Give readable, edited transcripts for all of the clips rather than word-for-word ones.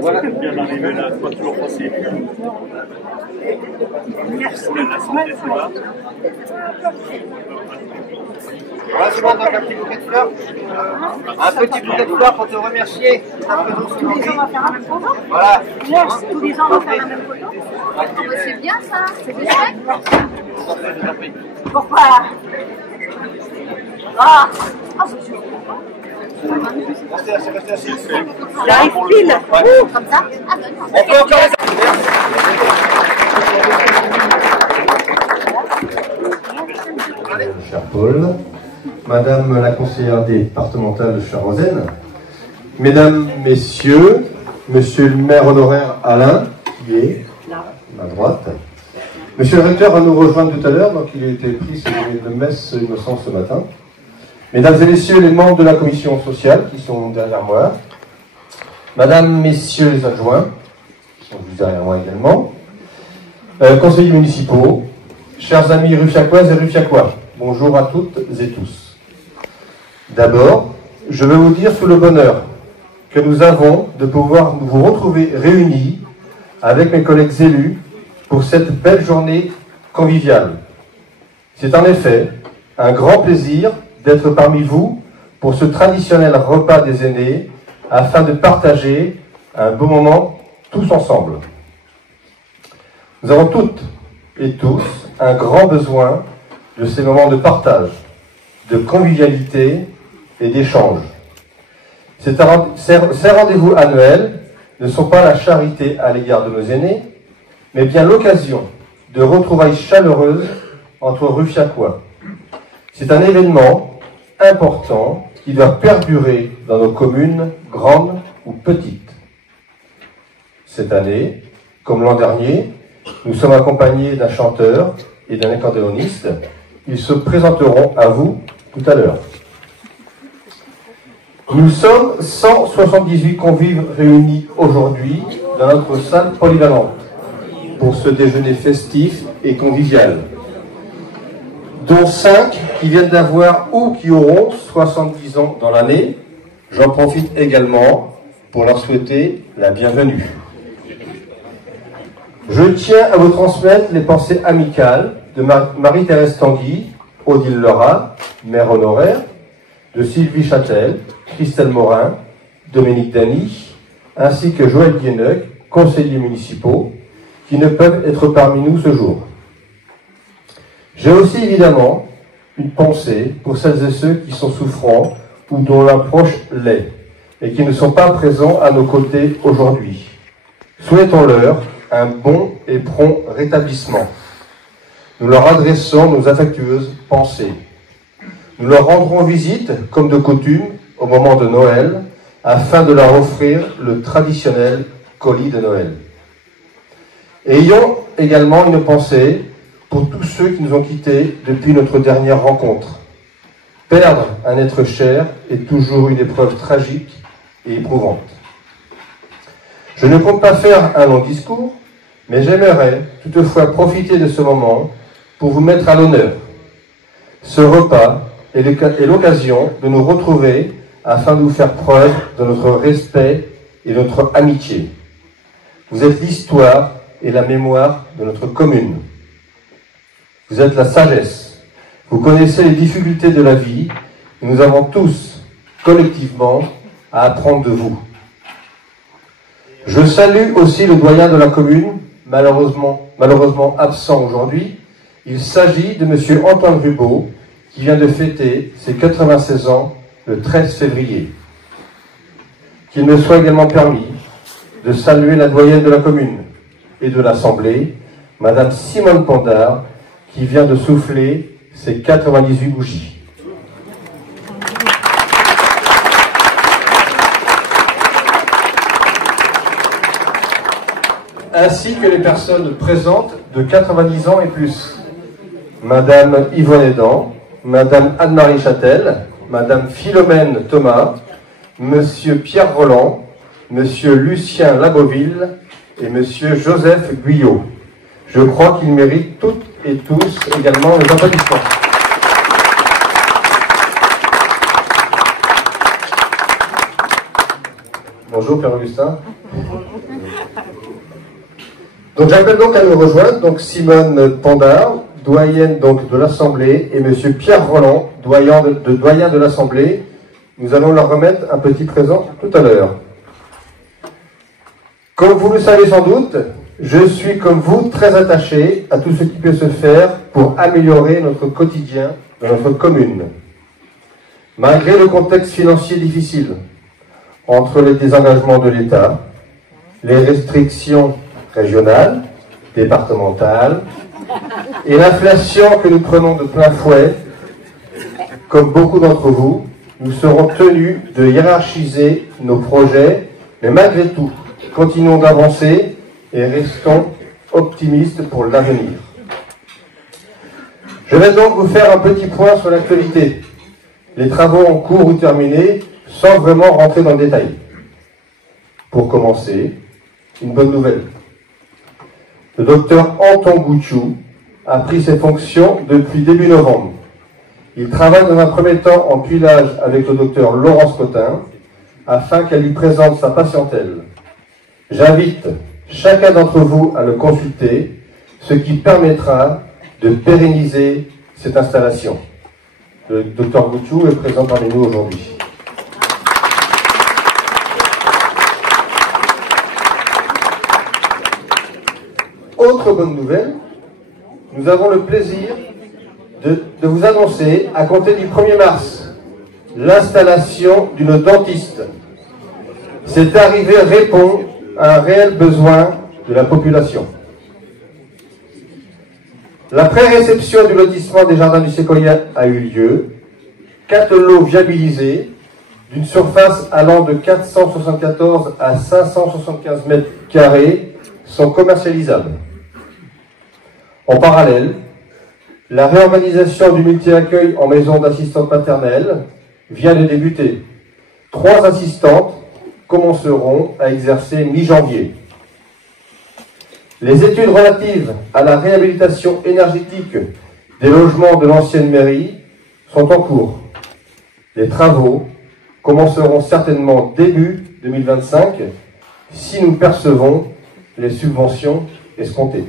Voilà. Bien d'arriver là, pas toujours facile. Merci. La santé, ça va. Voilà, c'est bon, donc un petit bouquet de fleurs. Un petit bouquet de fleurs pour te remercier. Tous les ans, on va faire un même photo. Voilà. Merci. Tous les ans, on va faire un même photo. C'est bien ça, c'est des chèques. Pourquoi? Ah, Restez assis. il arrive pile. Comme ça. Ah ben non. On peut encore Cher Paul, Madame la conseillère départementale de Charrozen, Mesdames, Messieurs, Monsieur le maire honoraire Alain, qui est à ma droite. Monsieur le recteur va nous rejoindre tout à l'heure, donc il a été pris de messe, il me semble, ce matin. Mesdames et Messieurs les membres de la commission sociale qui sont derrière moi, Madame, Messieurs les adjoints, qui sont juste derrière moi également, conseillers municipaux, chers amis ruffiacoises et ruffiacois, bonjour à toutes et tous. D'abord, je veux vous dire sous le bonheur que nous avons de pouvoir nous retrouver réunis avec mes collègues élus pour cette belle journée conviviale. C'est en effet un grand plaisir d'être parmi vous pour ce traditionnel repas des aînés afin de partager un beau moment tous ensemble. Nous avons toutes et tous un grand besoin de ces moments de partage, de convivialité et d'échange. Ces rendez-vous annuels ne sont pas la charité à l'égard de nos aînés, mais bien l'occasion de retrouvailles chaleureuses entre ruffiacois. C'est un événement important qui doit perdurer dans nos communes, grandes ou petites. Cette année, comme l'an dernier, nous sommes accompagnés d'un chanteur et d'un accordéoniste. Ils se présenteront à vous tout à l'heure. Nous sommes 178 convives réunis aujourd'hui dans notre salle polyvalente pour ce déjeuner festif et convivial, dont 5 qui viennent d'avoir ou qui auront 70 ans dans l'année. J'en profite également pour leur souhaiter la bienvenue. Je tiens à vous transmettre les pensées amicales de Marie-Thérèse Tanguy, Odile Laura, maire honoraire, de Sylvie Châtel, Christelle Morin, Dominique Dany, ainsi que Joël Guéneuc, conseillers municipaux, qui ne peuvent être parmi nous ce jour. J'ai aussi évidemment une pensée pour celles et ceux qui sont souffrants ou dont l'approche l'est, et qui ne sont pas présents à nos côtés aujourd'hui. Souhaitons-leur un bon et prompt rétablissement. Nous leur adressons nos affectueuses pensées. Nous leur rendrons visite, comme de coutume, au moment de Noël, afin de leur offrir le traditionnel colis de Noël. Ayons également une pensée pour tous ceux qui nous ont quittés depuis notre dernière rencontre. Perdre un être cher est toujours une épreuve tragique et éprouvante. Je ne compte pas faire un long discours, mais j'aimerais toutefois profiter de ce moment pour vous mettre à l'honneur. Ce repas est l'occasion de nous retrouver afin de vous faire preuve de notre respect et de notre amitié. Vous êtes l'histoire et la mémoire de notre commune. Vous êtes la sagesse. Vous connaissez les difficultés de la vie et nous avons tous, collectivement, à apprendre de vous. Je salue aussi le doyen de la commune, malheureusement absent aujourd'hui. Il s'agit de M. Antoine Rubaud, qui vient de fêter ses 96 ans le 13 février. Qu'il me soit également permis de saluer la doyenne de la commune et de l'Assemblée, Madame Simone Pandard, qui vient de souffler ses 98 bougies. Ainsi que les personnes présentes de 90 ans et plus. Madame Yvonne Edan, Madame Anne-Marie Châtel, Madame Philomène Thomas, Monsieur Pierre Roland, Monsieur Lucien Laboville et Monsieur Joseph Guyot. Je crois qu'ils méritent toutes et tous également les applaudissements. Bonjour Pierre Augustin. Donc j'appelle donc à nous rejoindre donc Simone Pandard, doyenne donc de l'Assemblée, et Monsieur Pierre Roland, doyen de l'Assemblée. Nous allons leur remettre un petit présent tout à l'heure. Comme vous le savez sans doute, je suis comme vous très attaché à tout ce qui peut se faire pour améliorer notre quotidien dans notre commune. Malgré le contexte financier difficile, entre les désengagements de l'État, les restrictions régionales, départementales, et l'inflation que nous prenons de plein fouet, comme beaucoup d'entre vous, nous serons tenus de hiérarchiser nos projets, mais malgré tout, continuons d'avancer et restons optimistes pour l'avenir. Je vais donc vous faire un petit point sur l'actualité, les travaux en cours ou terminés, sans vraiment rentrer dans le détail. Pour commencer, une bonne nouvelle. Le docteur Anton Gouchou a pris ses fonctions depuis début novembre. Il travaille dans un premier temps en tuilage avec le docteur Laurence Cotin afin qu'elle lui présente sa patientèle. J'invite chacun d'entre vous à le consulter, ce qui permettra de pérenniser cette installation. Le docteur Gouchou est présent parmi nous aujourd'hui. Autre bonne nouvelle, nous avons le plaisir de vous annoncer, à compter du 1er mars, l'installation d'une dentiste. Cette arrivée répond à un réel besoin de la population. La pré-réception du lotissement des Jardins du Séquoia a eu lieu. 4 lots viabilisés, d'une surface allant de 474 à 575 mètres carrés, sont commercialisables. En parallèle, la réorganisation du multi-accueil en maison d'assistante maternelle vient de débuter. 3 assistantes commenceront à exercer mi-janvier. Les études relatives à la réhabilitation énergétique des logements de l'ancienne mairie sont en cours. Les travaux commenceront certainement début 2025 si nous percevons les subventions escomptées.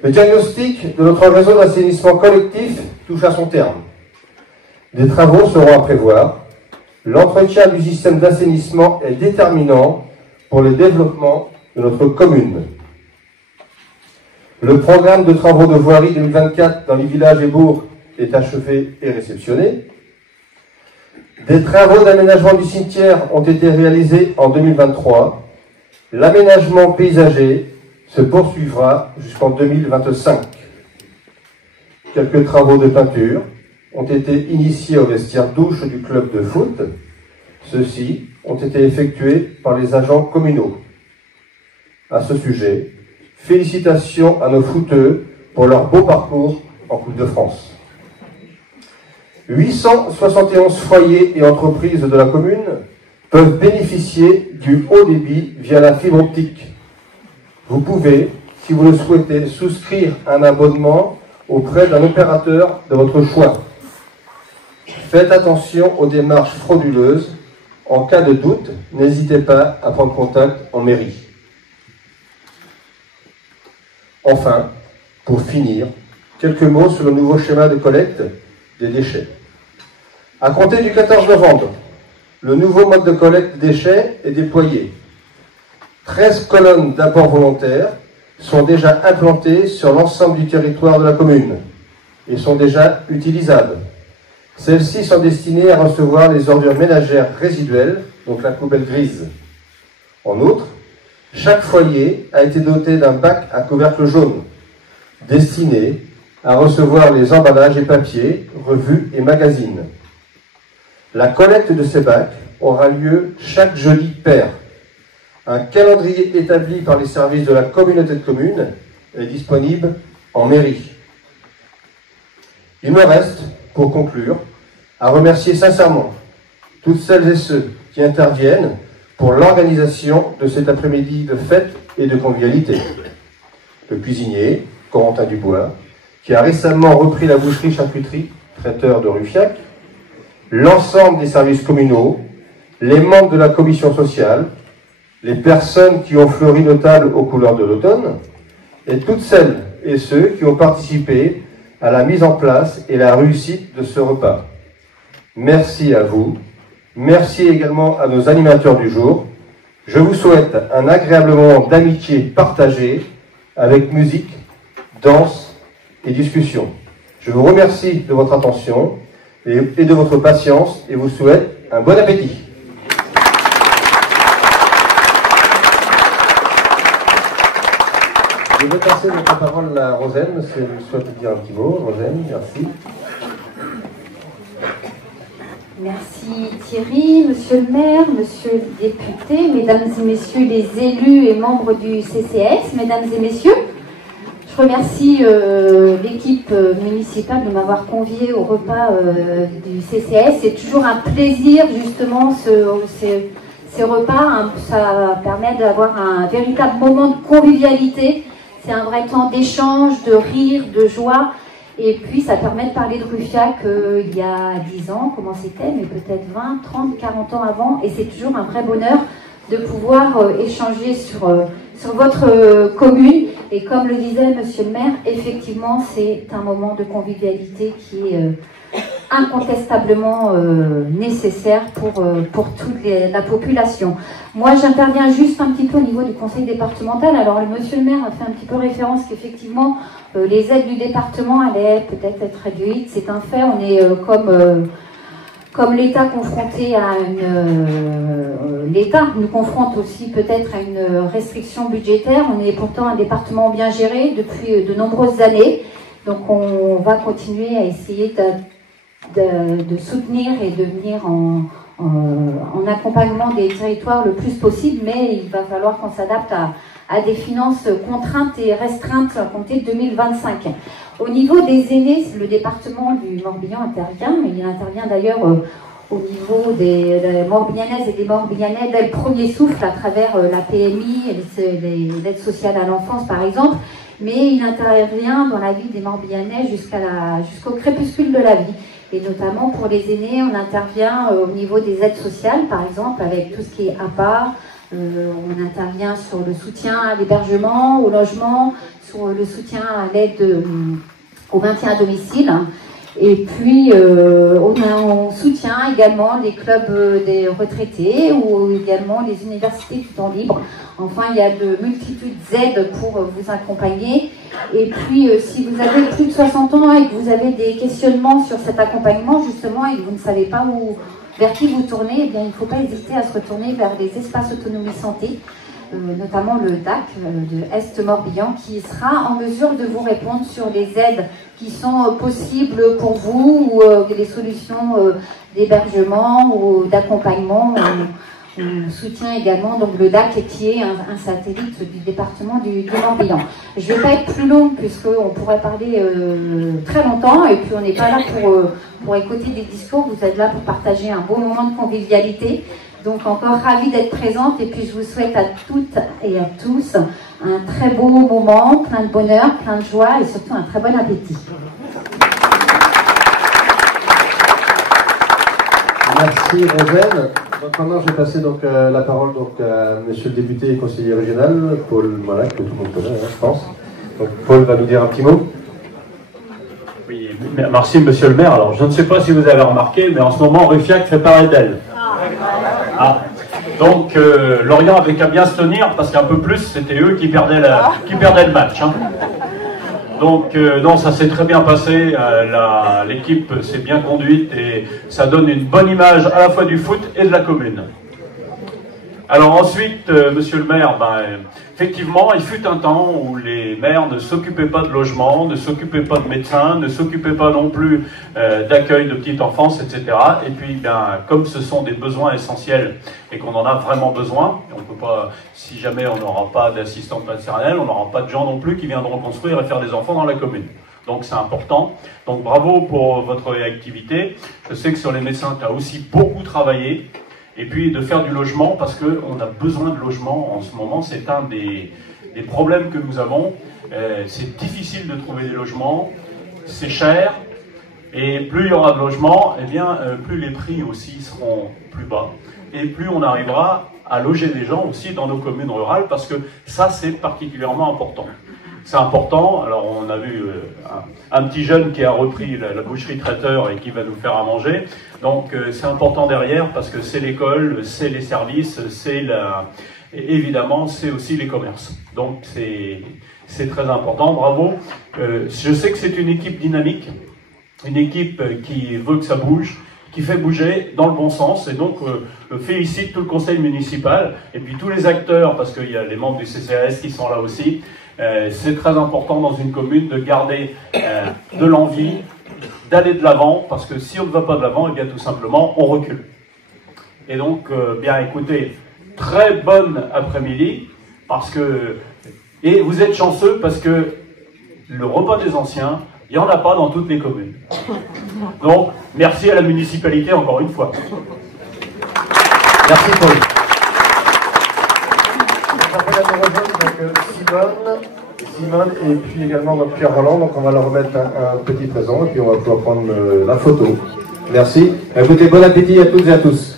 Le diagnostic de notre réseau d'assainissement collectif touche à son terme. Des travaux seront à prévoir. L'entretien du système d'assainissement est déterminant pour le développement de notre commune. Le programme de travaux de voirie 2024 dans les villages et bourgs est achevé et réceptionné. Des travaux d'aménagement du cimetière ont été réalisés en 2023. L'aménagement paysager se poursuivra jusqu'en 2025. Quelques travaux de peinture ont été initiés au vestiaire douche du club de foot. Ceux-ci ont été effectués par les agents communaux. À ce sujet, félicitations à nos footeux pour leur beau parcours en Coupe de France. 871 foyers et entreprises de la commune peuvent bénéficier du haut débit via la fibre optique. Vous pouvez, si vous le souhaitez, souscrire un abonnement auprès d'un opérateur de votre choix. Faites attention aux démarches frauduleuses. En cas de doute, n'hésitez pas à prendre contact en mairie. Enfin, pour finir, quelques mots sur le nouveau schéma de collecte des déchets. À compter du 14 novembre, le nouveau mode de collecte des déchets est déployé. 13 colonnes d'apport volontaires sont déjà implantées sur l'ensemble du territoire de la commune et sont déjà utilisables. Celles-ci sont destinées à recevoir les ordures ménagères résiduelles, donc la poubelle grise. En outre, chaque foyer a été doté d'un bac à couvercle jaune, destiné à recevoir les emballages et papiers, revues et magazines. La collecte de ces bacs aura lieu chaque jeudi pair. Un calendrier établi par les services de la communauté de communes est disponible en mairie. Il me reste, pour conclure, à remercier sincèrement toutes celles et ceux qui interviennent pour l'organisation de cet après-midi de fête et de convivialité. Le cuisinier, Corentin Dubois, qui a récemment repris la boucherie-charcuterie, traiteur de Ruffiac, l'ensemble des services communaux, les membres de la commission sociale, les personnes qui ont fleuri nos tables aux couleurs de l'automne, et toutes celles et ceux qui ont participé à la mise en place et la réussite de ce repas. Merci à vous. Merci également à nos animateurs du jour. Je vous souhaite un agréable moment d'amitié partagé avec musique, danse et discussion. Je vous remercie de votre attention et de votre patience et vous souhaite un bon appétit. Je vais passer notre parole à Rosane, si elle souhaite dire un petit mot. Rosane, merci. Merci Thierry, monsieur le maire, monsieur le député, mesdames et messieurs les élus et membres du CCS, mesdames et messieurs. Je remercie l'équipe municipale de m'avoir convié au repas du CCS. C'est toujours un plaisir justement ces repas, ça permet d'avoir un véritable moment de convivialité. C'est un vrai temps d'échange, de rire, de joie. Et puis, ça permet de parler de Ruffiac il y a 10 ans, comment c'était, mais peut-être 20, 30, 40 ans avant. Et c'est toujours un vrai bonheur de pouvoir échanger sur votre commune. Et comme le disait monsieur le maire, effectivement, c'est un moment de convivialité qui est incontestablement nécessaire pour toute la population. Moi, j'interviens juste un petit peu au niveau du conseil départemental. Alors, le monsieur le maire a fait un petit peu référence qu'effectivement, les aides du département allaient peut-être être réduites. C'est un fait, on est comme l'État confronté à l'État nous confronte aussi peut-être à une restriction budgétaire. On est pourtant un département bien géré depuis de nombreuses années. Donc, on va continuer à essayer de soutenir et de venir en accompagnement des territoires le plus possible, mais il va falloir qu'on s'adapte à des finances contraintes et restreintes à compter de 2025. Au niveau des aînés, le département du Morbihan intervient, mais il intervient d'ailleurs au niveau des Morbihanaises et des Morbihanais dès le premier souffle à travers la PMI, l'aide sociale à l'enfance par exemple, mais il intervient dans la vie des Morbihanais jusqu'au crépuscule de la vie. Et notamment pour les aînés, on intervient au niveau des aides sociales, par exemple, avec tout ce qui est APA. On intervient sur le soutien à l'hébergement, au logement, sur le soutien à l'aide au maintien à domicile. Et puis, on soutient également les clubs des retraités ou également les universités du temps libre. Enfin, il y a de multitudes d'aides pour vous accompagner. Et puis, si vous avez plus de 60 ans et que vous avez des questionnements sur cet accompagnement, justement, et que vous ne savez pas vers qui vous tournez, eh bien, il ne faut pas hésiter à se retourner vers les espaces autonomie santé, notamment le DAC de Est-Morbihan, qui sera en mesure de vous répondre sur les aides qui sont possibles pour vous, ou les solutions d'hébergement ou d'accompagnement. On soutient également donc, le DAC qui est un satellite du département du Morbihan. Je ne vais pas être plus longue puisqu'on pourrait parler très longtemps et puis on n'est pas là pour écouter des discours, vous êtes là pour partager un beau moment de convivialité. Donc encore ravie d'être présente et puis je vous souhaite à toutes et à tous un très beau moment, plein de bonheur, plein de joie et surtout un très bon appétit. Merci Rosane. Donc maintenant je vais passer donc, la parole à monsieur le député et conseiller régional, Paul Malac, que tout le monde connaît, je pense. Donc Paul va nous dire un petit mot. Oui, merci monsieur le maire. Alors je ne sais pas si vous avez remarqué, mais en ce moment Ruffiac fait parler d'elle. Ah. Donc Lorient avait qu'à bien se tenir parce qu'un peu plus c'était eux qui perdaient le match. Hein. Donc non, ça s'est très bien passé, l'équipe s'est bien conduite et ça donne une bonne image à la fois du foot et de la commune. Alors ensuite, monsieur le maire, effectivement, il fut un temps où les maires ne s'occupaient pas de logement, ne s'occupaient pas de médecins, ne s'occupaient pas non plus d'accueil de petite enfance, etc. Et puis, comme ce sont des besoins essentiels et qu'on en a vraiment besoin, on peut pas, si jamais on n'aura pas d'assistante maternelle, on n'aura pas de gens non plus qui viendront construire et faire des enfants dans la commune. Donc c'est important. Donc bravo pour votre réactivité. Je sais que sur les médecins, tu as aussi beaucoup travaillé. Et puis de faire du logement, parce qu'on a besoin de logement en ce moment, c'est un des problèmes que nous avons. C'est difficile de trouver des logements, c'est cher, et plus il y aura de logements, eh bien, plus les prix aussi seront plus bas. et plus on arrivera à loger des gens aussi dans nos communes rurales, parce que ça, c'est particulièrement important. C'est important. Alors, on a vu un petit jeune qui a repris la boucherie traiteur et qui va nous faire à manger. Donc, c'est important derrière, parce que c'est l'école, c'est les services, et évidemment, c'est aussi les commerces. Donc, c'est très important. Bravo. Je sais que c'est une équipe dynamique, une équipe qui veut que ça bouge, qui fait bouger dans le bon sens, et donc je félicite tout le conseil municipal et puis tous les acteurs, parce qu'il y a les membres du CCAS qui sont là aussi. C'est très important dans une commune de garder de l'envie, d'aller de l'avant, parce que si on ne va pas de l'avant, et bien tout simplement on recule. Et donc, bien écoutez, très bonne après-midi, et vous êtes chanceux parce que le repas des anciens, il n'y en a pas dans toutes les communes. Donc, merci à la municipalité encore une fois. Merci Paul. Après la rejoindre Simone et puis également notre Pierre Roland, donc on va leur remettre un petit présent et puis on va pouvoir prendre la photo. Merci. Écoutez, bon appétit à toutes et à tous.